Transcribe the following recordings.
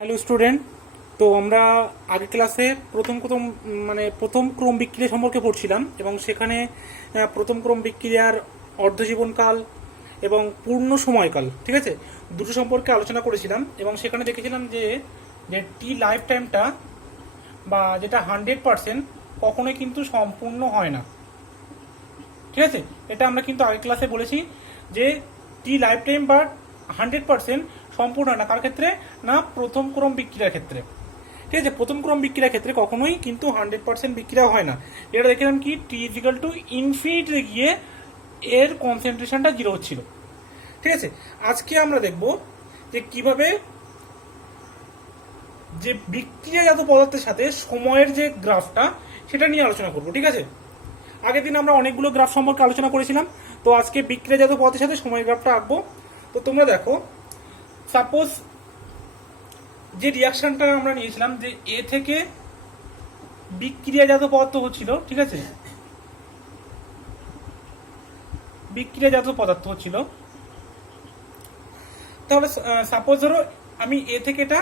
Hello student. তো আমরা আগের ক্লাসে প্রথম ক্রম বিক্রিয়া সম্পর্কে পড়ছিলাম এবং সেখানে প্রথম ক্রম বিক্রিয়ার অর্ধজীবনকাল এবং পূর্ণ সময়কাল, ঠিক আছে, দুটো সম্পর্কে আলোচনা করেছিলাম এবং সেখানে দেখেছিলাম যে যে টি লাইফ টাইমটা বা যেটা 100% কখনোই কিন্তু সম্পূর্ণ হয় না, ঠিক আছে। এটা আমরা কিন্তু আগের ক্লাসে বলেছি যে টি লাইফ টাইম বা 100% সম্পূর্ণ হয় না। কার ক্ষেত্রে? না, প্রথম ক্রম বিক্রিয়ার ক্ষেত্রে, ঠিক আছে। প্রথম ক্রম বিক্রিয়ার ক্ষেত্রে কখনোই কিন্তু 100% বিক্রিয়া হয় না। এটা দেখলাম কি টি ইজিক্যাল টু ইনফিনিটি গিয়ে এর কনসেন্ট্রেশনটা 0 হচ্ছিল, ঠিক আছে। আজকে আমরা দেখব যে কিভাবে যে বিক্রিয়াজাত পদার্থের সাথে সময়ের যে গ্রাফটা সেটা নিয়ে আলোচনা করব, ঠিক আছে। আগের দিন আমরা অনেকগুলো গ্রাফ সম্পর্কে আলোচনা করেছিলাম, তো আজকে বিক্রিয়াজাত পদার্থের সাথে সময়ের গ্রাফটা আঁকবো। তো তোমরা দেখো, সাপোজ যে রিয়াকশনটা আমরা নিয়েছিলাম যে এ থেকে বিক্রিয়াজাত পদার্থ হচ্ছিল, ঠিক আছে, বিক্রিয়াজাত পদার্থ হচ্ছিল। তাহলে সাপোজ ধরো আমি এ থেকে এটা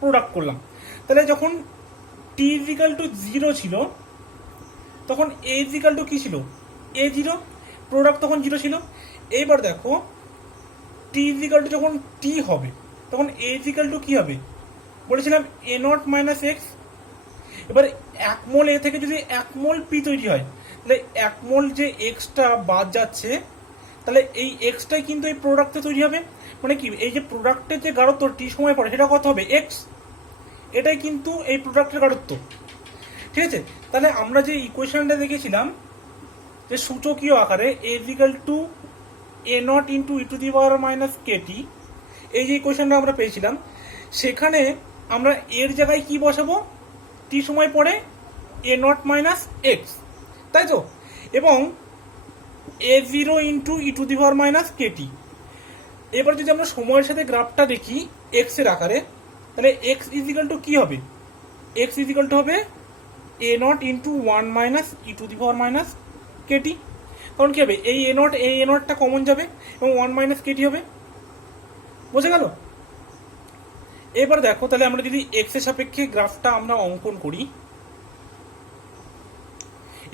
প্রোডাক্ট করলাম, তাহলে যখন টি ইজিক্যাল টু 0 ছিল তখন এ ইজিক্যাল টু কি ছিল? এ 0, প্রোডাক্ট তখন 0 ছিল। এইবার দেখো টি ইজিক্যাল টু যখন টি হবে তখন এ ইজিক্যাল টু কি হবে? বলেছিলাম এ নট মাইনাস এক্স। এবার 1 মোল এ থেকে যদি 1 মোল পি তৈরি হয়, তাহলে 1 মোল যে এক্সটা বাদ যাচ্ছে, তাহলে এই এক্সটাই কিন্তু এই প্রোডাক্টে তৈরি হবে। মানে কি, এই যে প্রোডাক্টের যে গাঢ়ত্ব টি সময় পরে সেটা কত হবে? এক্স। এটাই কিন্তু এই প্রোডাক্টের গাঢ়ত্ব, ঠিক আছে। তাহলে আমরা যে ইকুয়েশনটা দেখেছিলাম যে সূচকীয় আকারে A is equal to A not into e to the power minus KT, এই যে ইকুয়েশনটা আমরা পেয়েছিলাম, সেখানে আমরা এর জায়গায় কি বসাবো? টি সময় পরে এ নট মাইনাস এক্স, তাই তো। এবং A 0 into e to the power minus KT. এবার যদি আমরা সময়ের সাথে গ্রাফটা দেখি এক্স এর আকারে, তাহলে এক্স ইজিক্যাল টু কি হবে? এক্স ইজিক্যাল টু হবে A not into 1 minus e to the power minus KT. কারণ কি হবে? এই এ নটটা কমন যাবে এবং 1 মাইনাস কেটি হবে। বোঝা গেল? এবার দেখো, তাহলে আমরা যদি এক্স এর সাপেক্ষে গ্রাফটা আমরা অঙ্কন করি,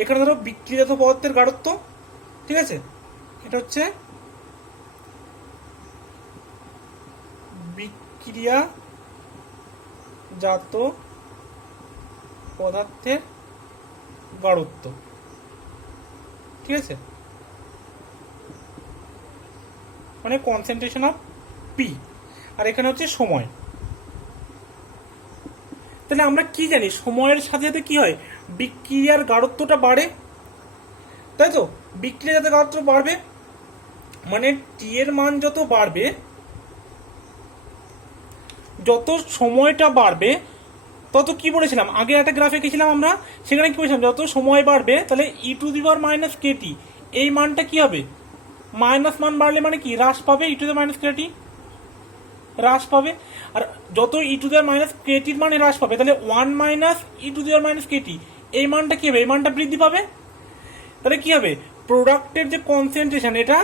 এখানে ধরো বিক্রিয়াজাত পদার্থের গাঢ়ত্ব, ঠিক আছে, এটা হচ্ছে বিক্রিয়াজাত পদার্থের গাঢ়ত্ব, ঠিক আছে, মানে কনসেন্ট্রেশন অফ পি। আর এখানে হচ্ছে সময়। তাহলে আমরা কি জানি? সময়ের সাথে সাথে কি হয়? বিক্রিয়ার গাঢ়ত্বটা বাড়ে, তাই তো। বিক্রিয়াজাত গাঢ়ত্ব বাড়বে মানে টি এর মান যত বাড়বে, যত সময়টা বাড়বে তত কি বলেছিলাম? আগে একটা গ্রাফ এঁকেছিলাম আমরা, সেখানে কি বলেছিলাম? যত সময় বাড়বে তাহলে e to the power minus KT, এই মানটা কি হবে? মাইনাস মান বাড়লে মানে কি? হ্রাস পাবে, ই টু দি মাইনাস কেটি হ্রাস পাবে। আর যত ই টু দি মাইনাস কেটির মানে হ্রাস পাবে, তাহলে 1 minus e to the minus KT, এই মানটা কি হবে? এই মানটা বৃদ্ধি পাবে। তাহলে কি হবে? প্রোডাক্টের যে কনসেন্ট্রেশন এটা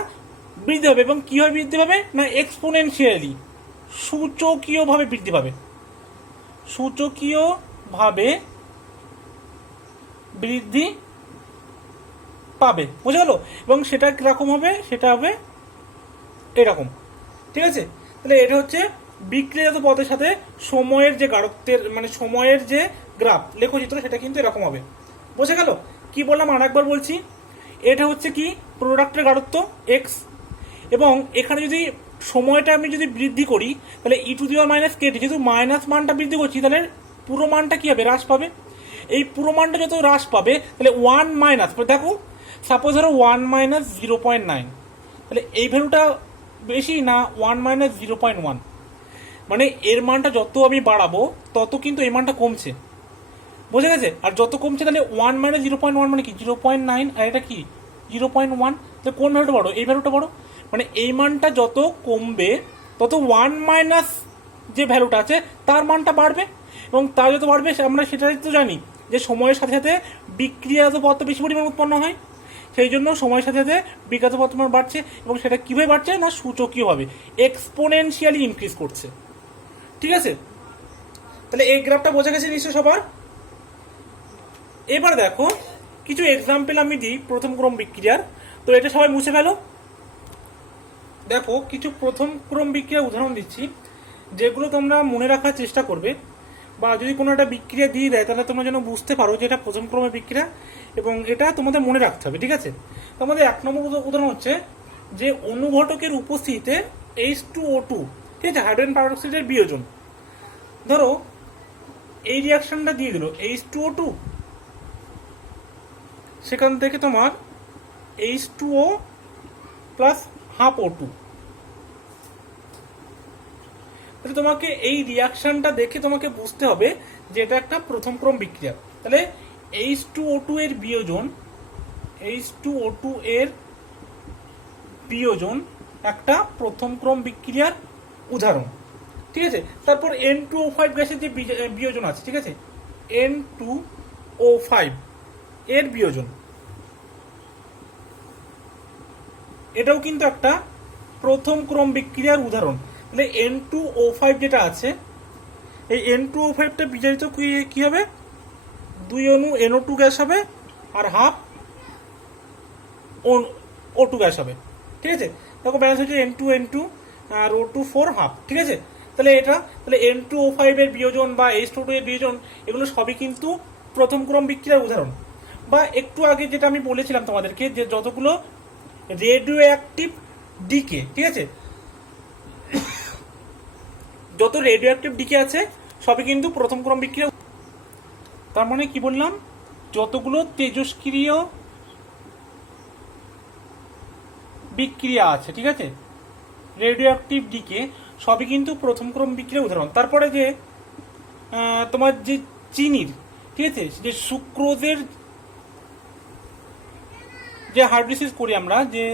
বৃদ্ধি হবে। এবং কিভাবে বৃদ্ধি পাবে? না, এক্সপোনেনশিয়ালি, সূচকীয়ভাবে বৃদ্ধি পাবে, সূচকীয়ভাবে বৃদ্ধি পাবে। বুঝে গেল? এবং সেটা কিরকম হবে? সেটা হবে এরকম, ঠিক আছে। তাহলে এটা হচ্ছে বিক্রিয়াজাত পদার্থের সাথে সময়ের যে গাঢ়ত্বের, মানে সময়ের যে গ্রাফ লেখচিত্র, সেটা কিন্তু এরকম হবে। বোঝা গেল? কি বললাম আর একবার বলছি, এটা হচ্ছে কি প্রোডাক্টের গাঢ়ত্ব এক্স, এবং এখানে যদি সময়টা আমি যদি বৃদ্ধি করি, তাহলে e to the power minus KT, যেহেতু মাইনাস মানটা বৃদ্ধি করছি, তাহলে পুরো মানটা কি হবে? হ্রাস পাবে। এই পুরো মানটা যত হ্রাস পাবে, তাহলে 1 মাইনাস, দেখো সাপোজ ধরো 1 মাইনাস 0.9, তাহলে এই ভ্যালুটা বেশি না 1 মাইনাস 0.1, মানে এর মানটা যত আমি বাড়াবো তত কিন্তু এই মানটা কমছে। বোঝা গেছে? আর যত কমছে তাহলে 1 মাইনাস 0.1 মানে কি? 0.9, আর এটা কি 0.1। তাহলে কোন ভ্যালুটা বড়? এই ভ্যালুটা বড়। মানে এই মানটা যত কমবে তত 1 মাইনাস যে ভ্যালুটা আছে তার মানটা বাড়বে, এবং তা যত বাড়বে আমরা সেটাই তো জানি যে সময়ের সাথে সাথে বিক্রিয়াজাত পদার্থ বেশি পরিমাণ উৎপন্ন হয়। সেই জন্য সময়ের সাথে সাথে বিক্রিয়াজাত পদার্থ বাড়ছে, এবং সেটা কিভাবে বাড়ছে? না, সূচকীয়ভাবে, এক্সপোনেনশিয়ালি ইনক্রিজ করছে। ঠিক আছে, তাহলে এই গ্রাফটা বোঝা গেছে নিশ্চয় সবার। এবার দেখো কিছু এক্সাম্পল আমি দিই প্রথম ক্রম বিক্রিয়ার, তো এটা সবাই মুছে ফেলো। দেখো কিছু প্রথম ক্রম বিক্রিয়ার উদাহরণ দিচ্ছি, যেগুলো তোমরা মনে রাখার চেষ্টা করবে, বা যদি কোনো একটা বিক্রিয়া দিয়ে দেয় তাহলে তোমরা যেন বুঝতে পারো যে এটা প্রথম ক্রমের বিক্রিয়া এবং এটা তোমাদের মনে রাখতে হবে। ঠিক আছে, তোমাদের 1 নম্বর উদাহরণ হচ্ছে যে অনুঘটকের উপস্থিতিতে H2O2, ঠিক আছে, হাইড্রোজেন পারঅক্সাইডের বিয়োজন। ধরো এই রিয়াকশনটা দিয়ে দিল H2O2, সেখান থেকে তোমার H2O প্লাস হাফ O2। তাহলে তোমাকে এই রিয়াকশনটা দেখে তোমাকে বুঝতে হবে যে এটা একটা প্রথম ক্রম বিক্রিয়া। তাহলে H2O2 এর বিয়োজন, H2O2 এর বিয়োজন একটা প্রথম ক্রম বিক্রিয়ার উদাহরণ। ঠিক আছে, তারপর N2O5 গ্যাসের যে বিয়োজন আছে, ঠিক আছে, N2O5 এর বিয়োজন, এটাও কিন্তু একটা প্রথম ক্রম বিক্রিয়ার উদাহরণ। তাহলে N2O5 যেটা আছে, এই N2O5টা বিজারিত কি হবে, 2 অণু NO2 গ্যাস হবে আর হাফ O2 গ্যাস হবে। ঠিক আছে, দেখো ব্যালেন্স হচ্ছে N2N2 আর O2 4 হাফ। ঠিক আছে, তাহলে N2O5 এর বিয়োজন বা H2O2 এর বিয়োজন, এগুলো সবই কিন্তু প্রথম ক্রম বিক্রিয়ার উদাহরণ। বা একটু আগে যেটা আমি বলেছিলাম তোমাদেরকে, যে যতগুলো রেডিও অ্যাক্টিভ ডিকে, ঠিক আছে, যত রেডিও অ্যাক্টিভ ডিকে আছে সবই কিন্তু প্রথম ক্রম বিক্রিয়া। তার মানে কি বললাম, যতগুলো তেজস্ক্রিয় বিক্রিয়া আছে, ঠিক আছে, রেডিও অ্যাক্টিভ ডিকে, সবই কিন্তু প্রথম ক্রম বিক্রিয়ার উদাহরণ। তারপরে যে তোমার যে চিনির, ঠিক আছে, যে সুক্রোজের যে হাইড্রোলাইসিস করি আমরা, যে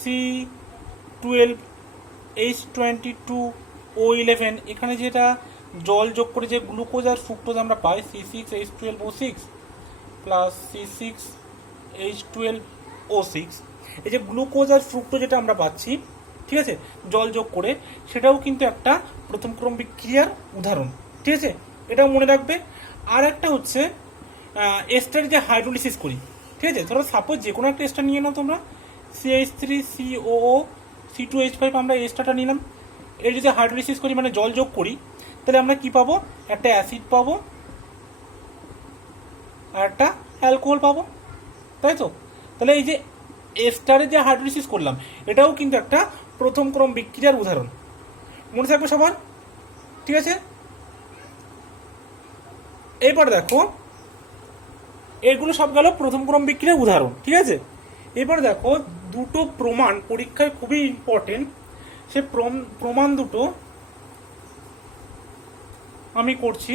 C12H22O11, এখানে যেটা জল যোগ করে যে গ্লুকোজ আর ফ্রুক্টোজ আমরা পাই, C6H12O6 প্লাস C6H12O6, এই যে গ্লুকোজ আর ফ্রুক্টোজ যেটা আমরা পাচ্ছি, ঠিক আছে, জল যোগ করে, সেটাও কিন্তু একটা প্রথম ক্রম বিক্রিয়ার উদাহরণ। ঠিক আছে, এটাও মনে রাখবে। আর একটা হচ্ছে এস্টার যে হাইড্রোলাইসিস করি, ঠিক আছে, ধরো সাপোজ যে কোনো একটা এস্টার নিয়ে নাও তোমরা, CH3COO C2H5, আমরা এস্টারটা নিলাম, এর যদি হাইড্রোলাইসিস করি মানে জল যোগ করি, তাহলে আমরা কি পাবো, একটা অ্যাসিড পাবো আর একটা অ্যালকোহল পাবো, তাই তো। তাহলে এই যে এস্টারে যে হাইড্রোলাইসিস করলাম, এটাও কিন্তু একটা প্রথম ক্রম বিক্রিয়ার উদাহরণ। মনে থাকবে সবার? ঠিক আছে, এরপর দেখো এগুলো সব গেল প্রথম ক্রম বিক্রিয়ার উদাহরণ। ঠিক আছে, এবার দেখো দুটো প্রমাণ পরীক্ষায় খুবই ইম্পর্টেন্ট, সে প্রমাণ দুটো আমি করছি।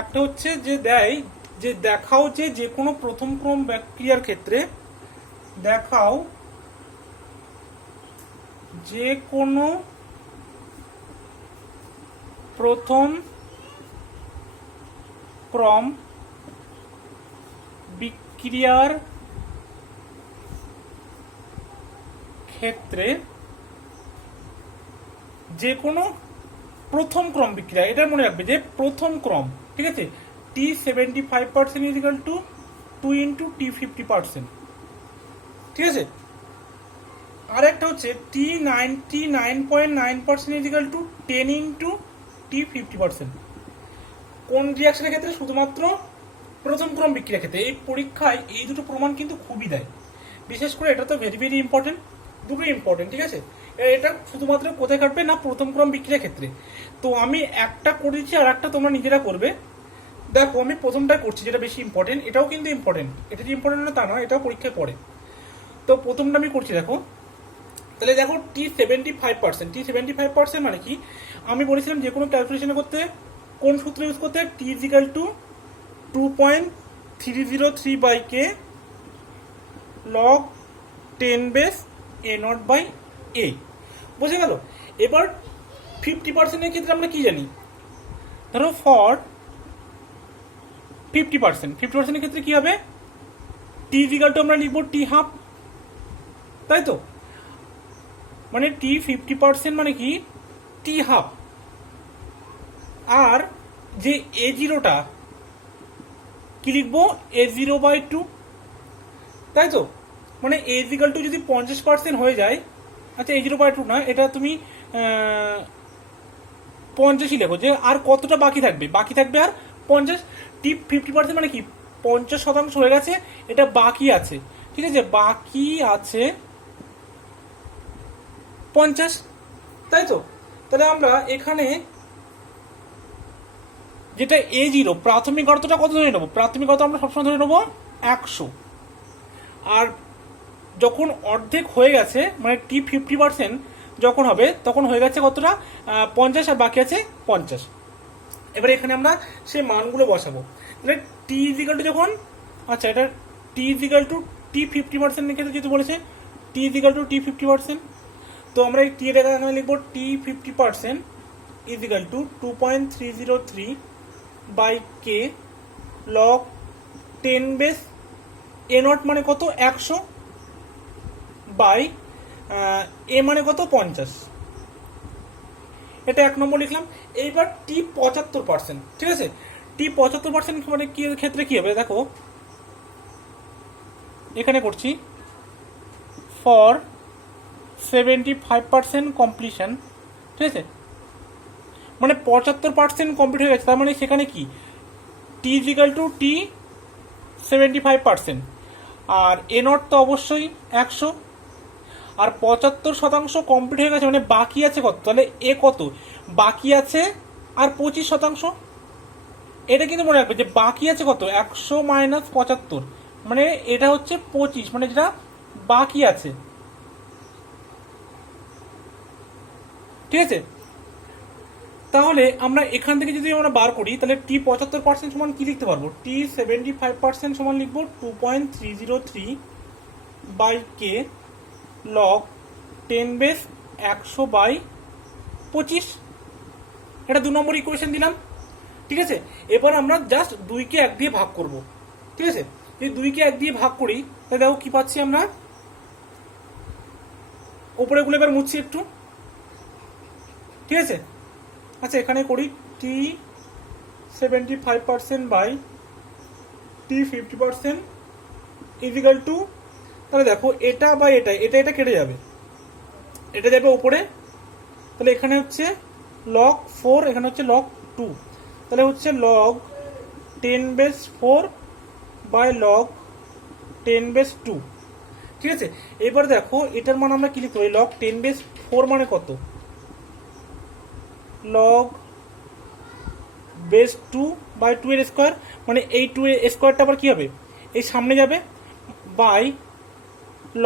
একটা হচ্ছে যে দেয় যে দেখাও যে কোনো প্রথম ক্রম বিক্রিয়ার ক্ষেত্রে, দেখাও যে কোনো প্রথম ক্রম বিক্রিয়ার ক্ষেত্রে, যে কোনো প্রথম ক্রম বিক্রিয়া, এটা মনে রাখবে যে প্রথম ক্রম, ঠিক আছে, T75% is equal two 2 into T50%। ঠিক আছে, আর একটা হচ্ছে T99.9% is equal two 10 into T50%। কোন রিয়াকশনের ক্ষেত্রে? শুধুমাত্র প্রথম ক্রম বিক্রিয়ার ক্ষেত্রে। এই পরীক্ষায় এই দুটো প্রমাণ কিন্তু খুবই দেয়, বিশেষ করে এটা তো ভেরি ভেরি ইম্পর্টেন্ট, দুটো ইম্পর্টেন্ট। ঠিক আছে, এটা শুধুমাত্র কোথায় কাটবে না, প্রথম ক্রম বিক্রিয়ার ক্ষেত্রে। তো আমি একটা করেছি আর একটা তোমরা নিজেরা করবে। দেখো আমি প্রথমটা করছি যেটা বেশি ইম্পর্টেন্ট, এটাও কিন্তু ইম্পর্টেন্ট, এটা যে ইম্পর্টেন্ট না তা নয়, এটাও পরীক্ষায় পড়ে। তো প্রথমটা আমি করছি, দেখো তাহলে দেখো T75% মানে কি, আমি বলেছিলাম যে কোনো ক্যালকুলেশন করতে কোন সূত্র ইউজ করতে, T is equal to 2.303/K log 10 base A0/A। বুঝে গেল? এবার 50% এর ক্ষেত্রে আমরা কি জানি, ধরো ফর 50% এর ক্ষেত্রে কি হবে, T ইজিক্যাল টু আমরা লিখবো T হাফ, তাই তো, মানে T50% মানে কি T হাফ। আর যে A0টা কি লিখবো, A0/2, তাই তো? মানে A=2 যদি 50% হয়ে যায়, আচ্ছা A0/2 না, এটা তুমি 50ই লেখো, যে আর কতটা বাকি থাকবে, বাকি থাকবে আর 50। টিপ 50% মানে কি, 50% হয়ে গেছে, এটা বাকি আছে, ঠিক আছে, বাকি আছে 50, তাই তো? তাহলে আমরা এখানে যেটা A0 প্রাথমিক অর্থটা কত ধরে নেবো, প্রাথমিক অর্থ আমরা সবসময় ধরে নেবো 100। আর যখন অর্ধেক হয়ে গেছে, মানে T 50% যখন হবে, তখন হয়ে গেছে কতটা, 50, আর বাকি আছে 50। এবার এখানে আমরা সেই মানগুলো বসাবো। তাহলে T= যখন, আচ্ছা এটা T= T 50% ক্ষেত্রে যেহেতু বলেছে T= T 50%, তো আমরা এই T এর এখানে লিখবো T 50% = 2.303 by K log 10 base A0 মানে কত, 100 বাই এ মানে কত, 50। এটা 1 নম্বর লিখলাম। এইবার T 75%, ঠিক আছে, T 75% মানে কি ক্ষেত্রে কি হবে দেখো, এখানে করছি ফর 75% কমপ্লিশন, ঠিক আছে, মানে 75% কমপ্লিট হয়ে গেছে, তার মানে সেখানে কি T= T 75%, আর A0 তো অবশ্যই 100, আর 75% কমপ্লিট হয়ে গেছে, মানে বাকি আছে কত, তাহলে এ কত বাকি আছে, আর 25%। এটা কিন্তু মনে রাখবে যে বাকি আছে কত, 100 - 75, মানে এটা হচ্ছে 25, মানে যেটা বাকি আছে, ঠিক আছে। তাহলে আমরা এখান থেকে যদি আমরা বার করি, তাহলে T 75% সমান কি লিখতে পারবো, T 75% সমান লিখবো 2.303 by K log 10 base 100 by 25। এটা 2 নম্বর ইকুয়েশন দিলাম, ঠিক আছে। এবার আমরা জাস্ট 2কে 1 দিয়ে ভাগ করব, ঠিক আছে। যদি 2কে 1 দিয়ে ভাগ করি, তাহলে দেখো কি পাচ্ছি আমরা, উপরে গুলো এবার মুছছি একটু, ঠিক আছে। আচ্ছা এখানে করি T 75% বাই T 50% = তাহলে দেখো এটা বা এটা এটা এটা কেটে যাবে, এটা যাবে উপরে, তাহলে এখানে হচ্ছে log 4, এখানে হচ্ছে log 2, তাহলে হচ্ছে log 10 base 4 by log 10 base 2, ঠিক আছে। এবার দেখো এটার মান আমরা কি লিখতে পারি, log 10 বেস 4 মানে কত, log বেস 2 বাই 2 এর স্কোয়ার, মানে এই 2 এর স্কোয়ারটা আবার কি হবে, এই সামনে যাবে, বাই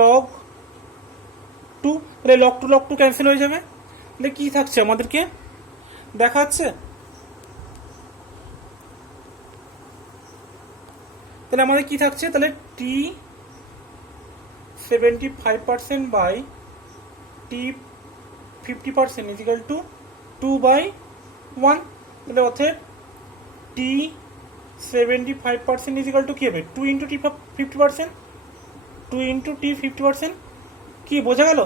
log 2, তাহলে log 2 ক্যান্সেল হয়ে যাবে, তাহলে কি থাকছে আমাদেরকে দেখা যাচ্ছে, তাহলে আমাদের কি থাকছে, তাহলে T 75% বাই T 50% = 2/1, তাহলে অতএব T 75% = কি হবে, 2 × T 50%, 2 × T 50%, কি বোঝা গেল?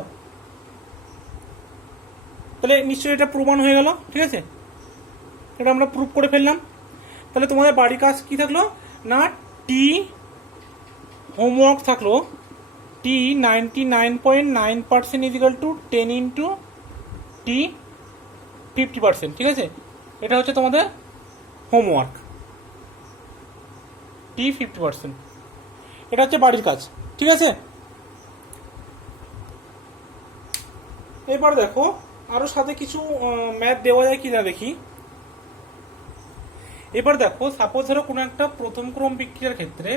তাহলে নিশ্চয়ই এটা প্রমাণ হয়ে গেল, ঠিক আছে, এটা আমরা প্রুফ করে ফেললাম। তাহলে তোমাদের বাড়ির কাজ কি থাকলো না, টি হোমওয়ার্ক থাকলো T 99.9% = 10 × T 50%, ঠিক আছে, এটা হচ্ছে তোমাদের হোমওয়ার্ক T 50%, এটা হচ্ছে বাড়ির কাজ, ঠিক আছে। এবার দেখো আরো সাথে কিছু ম্যাথ দেওয়া যায় কিনা দেখি। এবার দেখো সাপোজ ধরো কোনো একটা প্রথম ক্রম বিক্রিয়ার ক্ষেত্রে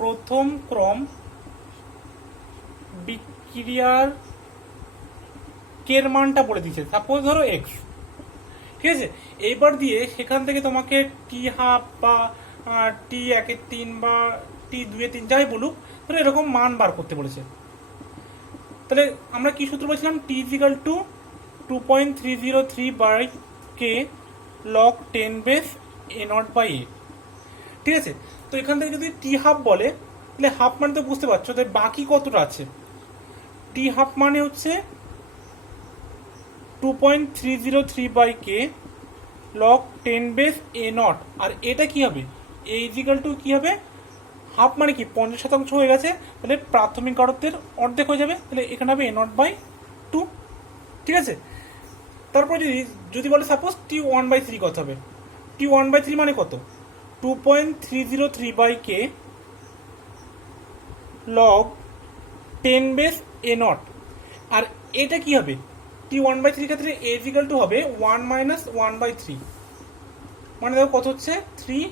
প্রথম ক্রম বিক্রিয়ার কের মানটা বলে দিচ্ছে, সাপোজ ধরো x, ঠিক আছে। এইবার দিয়ে সেখান থেকে তোমাকে T½ বা T1/3 বা T2/3 যাই বলুক, তাহলে এরকম মান বার করতে বলেছে। তাহলে আমরা কি সূত্র বলছিলাম, T = 2.303 by K log 10 base A0/A, ঠিক আছে। তো এখান থেকে যদি T½ বলে, তাহলে হাফ মানে তো বুঝতে পারছো, তাই বাকি কতটা আছে, T½ মানে হচ্ছে 2.303 by K log 10 base A not, আর এটা কি হবে, এ ইজিক্যাল টু কি হবে, হাফ মানে কি 50% হয়ে গেছে, তাহলে প্রাথমিক গাঢ়ত্বের অর্ধেক হয়ে যাবে, তাহলে এখানে হবে এ নট বাই 2। ঠিক আছে, তারপর যদি যদি বলে সাপোজ T1/3 কত হবে, T1/3 মানে কত, 2.303 by K log 10 base A not, আর এটা কি হবে, T1/3 ক্ষেত্রে এ ইজিক্যাল টু হবে 1 মাইনাস 1/3, মানে দেখো কত হচ্ছে 3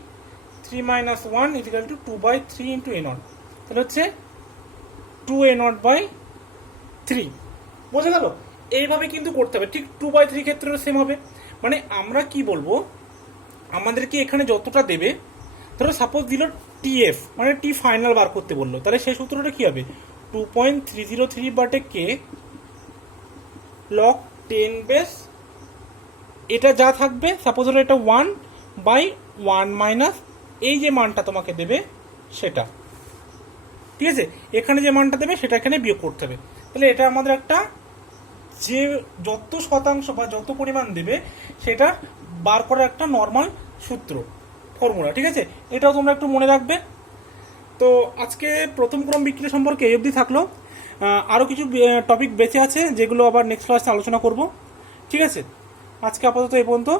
minus 1 is equal to 2/3 into A naught, তাহলে হচ্ছে 2a0/3। বোঝা গেল, এইভাবে কিন্তু করতে হবে, ঠিক 2/3 ক্ষেত্রেও সেম হবে। মানে আমরা কি বলবো, আমাদেরকে এখানে যতটা দেবে, ধরো সাপোজ দিল টিএফ মানে টি ফাইনাল বার করতে বললো, তাহলে সেই সূত্রটা কি হবে, 2.303/কে লগ 10 বেস, এটা যা থাকবে সাপোজ হলো এটা 1/1 মাইনাস এই যে মানটা তোমাকে দেবে সেটা, ঠিক আছে, এখানে যে মানটা দেবে সেটা এখানে বিয়োগ করতে হবে। তাহলে এটা আমাদের একটা, যে যত শতাংশ বা যত পরিমাণ দেবে সেটা বার করার একটা নর্মাল সূত্র, ফর্মুলা। ঠিক আছে, এটাও তোমরা একটু মনে রাখবে। তো আজকে প্রথম ক্রম বিক্রিয়া সম্পর্কে এই অবধি থাকলো, আরও কিছু টপিক বেঁচে আছে যেগুলো আবার নেক্সট ক্লাসে আলোচনা করব। ঠিক আছে, আজকে আপাতত এই পর্যন্ত।